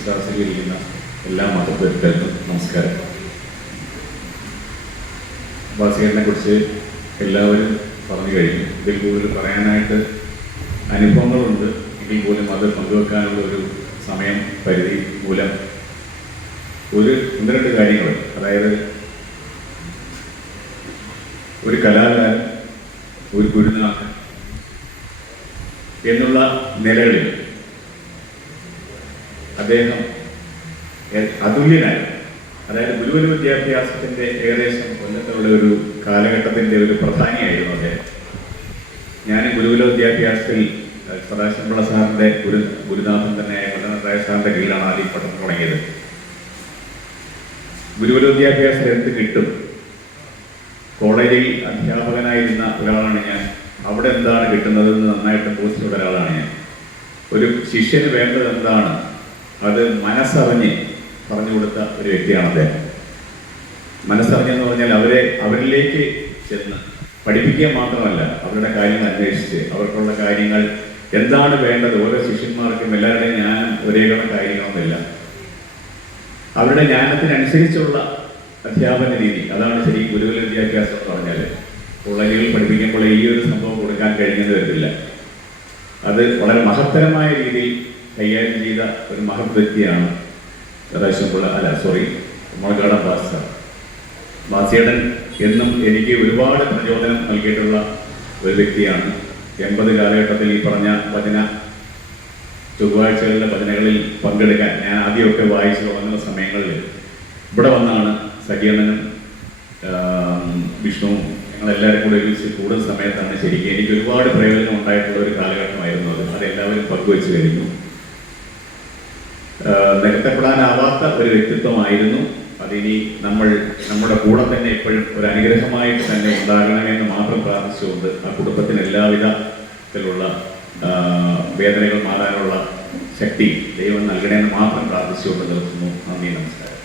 വിശ്വാസികളിരിക്കുന്ന എല്ലാ മതത്തിലും നമസ്കാരം. വാസികരനെ കുറിച്ച് എല്ലാവരും പറഞ്ഞു കഴിഞ്ഞു. ഇതിൽ കൂടുതൽ പറയാനായിട്ട് അനുഭവങ്ങളുണ്ട്. എങ്കിൽ പോലും അത് പങ്കുവെക്കാനുള്ള ഒരു സമയം പരിധി മൂലം ഒരു ഒന്ന് രണ്ട് കാര്യങ്ങൾ. അതായത് ഒരു കലാകാരൻ ഒരു ഗുരുനാഥൻ എന്നുള്ള നിലകളിൽ അദ്ദേഹം അതുല്യനായി. അതായത് ഗുരുവല വിദ്യാഭ്യാസത്തിന്റെ ഏകദേശം കൊല്ലത്തുള്ള ഒരു കാലഘട്ടത്തിന്റെ ഒരു പ്രധാനിയായിരുന്നു അദ്ദേഹം. ഞാൻ ഗുരുകുല വിദ്യാഭ്യാസത്തിൽ സദാശിവള സാറിന്റെ ഗുരു ഗുരുനാഥൻ തന്നെ ഗുരുനാഥായ സാറിന്റെ കീഴിലാണ് ആദ്യം പഠനം തുടങ്ങിയത്. ഗുരുകുല വിദ്യാഭ്യാസം എന്ത് കിട്ടും. കോളേജിൽ അധ്യാപകനായിരുന്ന ഒരാളാണ് ഞാൻ. അവിടെ എന്താണ് കിട്ടുന്നതെന്ന് നന്നായിട്ട് ബോധിച്ചുള്ള ഒരാളാണ് ഞാൻ. ഒരു ശിഷ്യന് വേണ്ടത് എന്താണ്? അത് മനസ്സറിഞ്ഞ് പറഞ്ഞു കൊടുത്ത ഒരു വ്യക്തിയാണ് അദ്ദേഹം. മനസ്സറിഞ്ഞെന്ന് പറഞ്ഞാൽ അവരെ അവരിലേക്ക് ചെന്ന് പഠിപ്പിക്കുക മാത്രമല്ല അവരുടെ കാര്യങ്ങൾ അന്വേഷിച്ച് അവർക്കുള്ള കാര്യങ്ങൾ എന്താണ് വേണ്ടത്? ഓരോ ശിഷ്യന്മാർക്കും എല്ലാവരുടെയും ജ്ഞാനം ഒരേ കണക്കായിരിക്കണമെന്നില്ല അവരുടെ ജ്ഞാനത്തിനനുസരിച്ചുള്ള അധ്യാപന രീതി അതാണ് ശരി ഗുരുകുല വിദ്യാഭ്യാസം എന്ന് പറഞ്ഞാൽ കോളേജുകളിൽ പഠിപ്പിക്കുമ്പോൾ ഈ ഒരു സംഭവം കൊടുക്കാൻ കഴിഞ്ഞെന്ന് വരില്ല. അത് വളരെ മഹത്തരമായ രീതിയിൽ കൈകാര്യം ചെയ്ത ഒരു മഹത് വ്യക്തിയാണ് അല്ല സോറി മുളകാട ബാസ്. സാർ എന്നും എനിക്ക് ഒരുപാട് പ്രചോദനം നൽകിയിട്ടുള്ള ഒരു വ്യക്തിയാണ്. എൺപത് കാലഘട്ടത്തിൽ ഈ പറഞ്ഞ ഭജന ചൊവ്വാഴ്ചകളിലെ ഭജനകളിൽ പങ്കെടുക്കാൻ ഞാൻ ആദ്യമൊക്കെ വായിച്ചു തുടങ്ങുന്ന സമയങ്ങളിൽ ഇവിടെ വന്നാണ് സജീവനും വിഷ്ണുവും ഞങ്ങളെല്ലാവരും കൂടെ ഒരുമിച്ച് കൂടുതൽ സമയത്താണ് ശരിക്കും എനിക്ക് ഒരുപാട് പ്രയോജനം ഉണ്ടായിട്ടുള്ള ഒരു കാലഘട്ടമായിരുന്നു അത്. അത് എല്ലാവരും പങ്കുവെച്ച് കഴിഞ്ഞു. നികത്തപ്പെടാനാവാത്ത ഒരു വ്യക്തിത്വമായിരുന്നു. അതിനി നമ്മൾ നമ്മുടെ കൂടെ തന്നെ എപ്പോഴും ഒരു അനുഗ്രഹമായിട്ട് തന്നെ ഉണ്ടാകണമെന്ന് മാത്രം പ്രാർത്ഥിച്ചുകൊണ്ട് ആ കുടുംബത്തിന് എല്ലാവിധത്തിലുള്ള വേദനകൾ മാറാനുള്ള ശക്തി ദൈവം നൽകണമെന്ന് മാത്രം പ്രാർത്ഥിച്ചുകൊണ്ട് നിർത്തുന്നു. നന്ദി നമസ്കാരം.